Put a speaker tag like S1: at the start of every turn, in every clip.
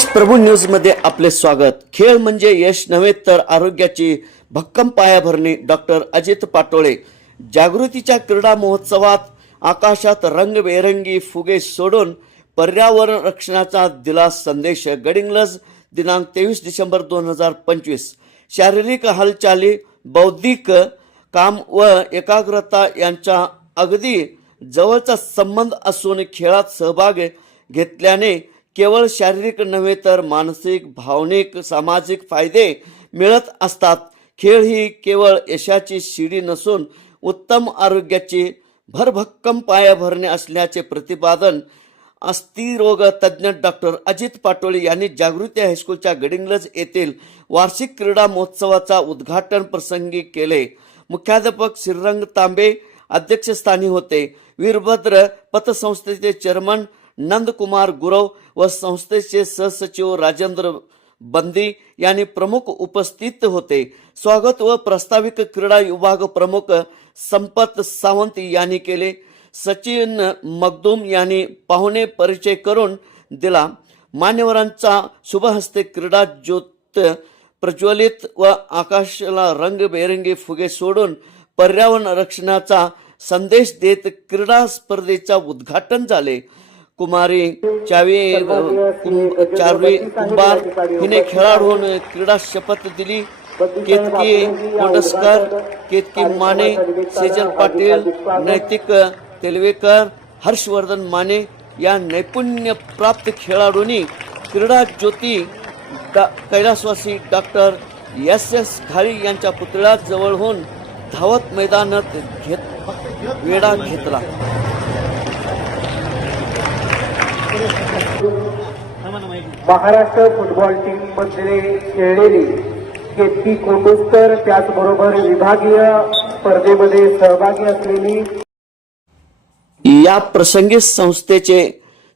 S1: देश प्रभू न्यूजमध्ये आपले स्वागत. खेळ म्हणजे यश नव्हे तर आरोग्याची भक्कम पायाभरणी डॉक्टर अजित पाटोळे. जागृतीच्या क्रीडा महोत्सवात आकाशात रंगबेरंगी फुगे सोडून पर्यावरण रक्षणाचा दिला संदेश. गडिंग्लज दिनांक तेवीस डिसेंबर दोन हजार पंचवीस. शारीरिक हालचाली बौद्धिक काम व एकाग्रता यांच्या अगदी जवळचा संबंध असून खेळात सहभाग घेतल्याने केवळ शारीरिक नव्हे तर मानसिक भावनिक सामाजिक फायदे मिळत असतात. खेळ ही केवळ यशाची शिडी नसून उत्तम आरोग्याची भरभक्कम पायाभरणे असल्याचे प्रतिपादन अस्थिरोग तज्ज्ञ डॉक्टर अजित पाटोळे यांनी जागृती हायस्कूलच्या गडिंगलज येथील वार्षिक क्रीडा महोत्सवाचा उद्घाटन प्रसंगी केले. मुख्याध्यापक श्रीरंग तांबे अध्यक्षस्थानी होते. वीरभद्र पतसंस्थेचे चेअरमन नंदकुमार गुरव व संस्थेचे सहसचिव राजेंद्र बंदी यांनी प्रमुख उपस्थित होते. स्वागत व प्रस्ताविक क्रीडा विभाग प्रमुख संपत सावंत यांनी केले. सचिन मगदूम यांनी पाहुणे परिचय करून दिला. मान्यवरांचा शुभहस्ते क्रीडा ज्योत प्रज्वलित व आकाशाला रंगबेरंगी फुगे सोडून पर्यावरण रक्षणाचा संदेश देत क्रीडा स्पर्धेचा उद्घाटन झाले. कुमारी चावी चारवी कुंभार हिने खेळाडू क्रीडा शपथ दिली. केतकी कोंडस्कर केतकी माने सेजल पाटील नैतिक तेलवेकर हर्षवर्धन माने या नैपुण्य प्राप्त खेळाडूंनी क्रीडा ज्योती डा कैलासवासी डॉक्टर एस एस घाळी यांच्या पुतळ्यात होऊन धावत मैदानात घेत वेडा घेतला.
S2: महाराष्ट्र फुटबॉल टीममध्ये खेळलेली केतकी कोंडुस्कर त्याचबरोबर विभागीय स्पर्धेमध्ये सहभागी असलेली
S1: या प्रसंगी संस्थेचे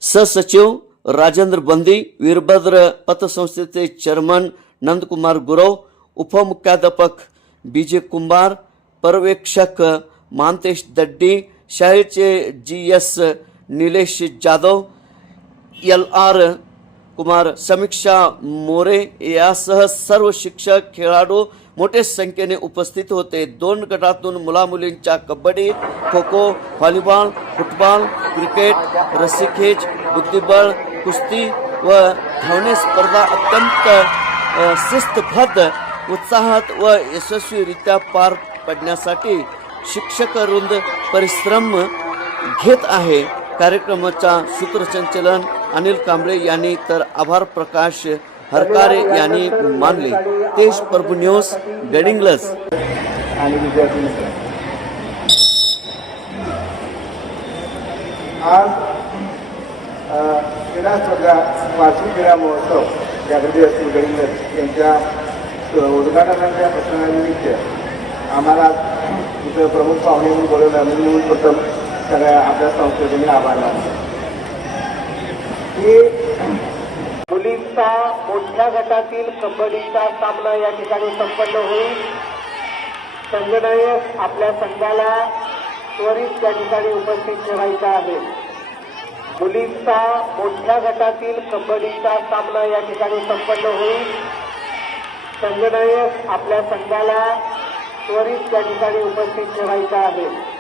S1: सहसचिव राजेंद्र बंदी वीरभद्र पतसंस्थेचे चेअरमन नंदकुमार गुरव उपमुख्याध्यापक बीजे कुंभार पर्यवेक्षक मानतेश दड्डी शाळेचे G S Nilesh Jadhav L R Kumar Samiksha More यासह सर्व शिक्षक खेळाडू मोठ्या संख्येने उपस्थित होते. दोन गटातून मुलामुलींच्या kabaddi kho kho volleyball football cricket रस्सीखेच बुद्धिबळ कुस्ती व धावणे स्पर्धा अत्यंत शिस्तबद्ध उत्साहात व यशस्वीरित्या पार पडण्यासाठी शिक्षक वृंद परिश्रम घेत आहे. कार्यक्रमाचा सूत्रसंचलन अनिल कांबळे यांनी तर आभार प्रकाश हरकारे यांनी मानले. तेज प्रभू न्यूज गडिंगलस
S2: आणि विद्यार्थी आज क्रीडा स्पर्धा वार्षिक क्रीडा महोत्सव जागृती असतील गडिंगलस यांच्या उद्घाटनाच्या प्रसंगानिमित्त आम्हाला इथं प्रमुख पाहुणे म्हणून बोलवलं. म्हणून प्रथम सगळ्या आपल्या संस्थेने आभार मानतो. हे मुलींचा मोठ्या गटातील कबड्डीचा सामना या ठिकाणी संपन्न होईल. संघनायक आपल्या संघाला त्वरित त्या ठिकाणी उपस्थित ठेवायचा आहे. मुलींचा मोठ्या गटातील कबड्डीचा सामना या ठिकाणी संपन्न होईल. संघनायक आपल्या संघाला त्वरित त्या ठिकाणी उपस्थित ठेवायचा आहे.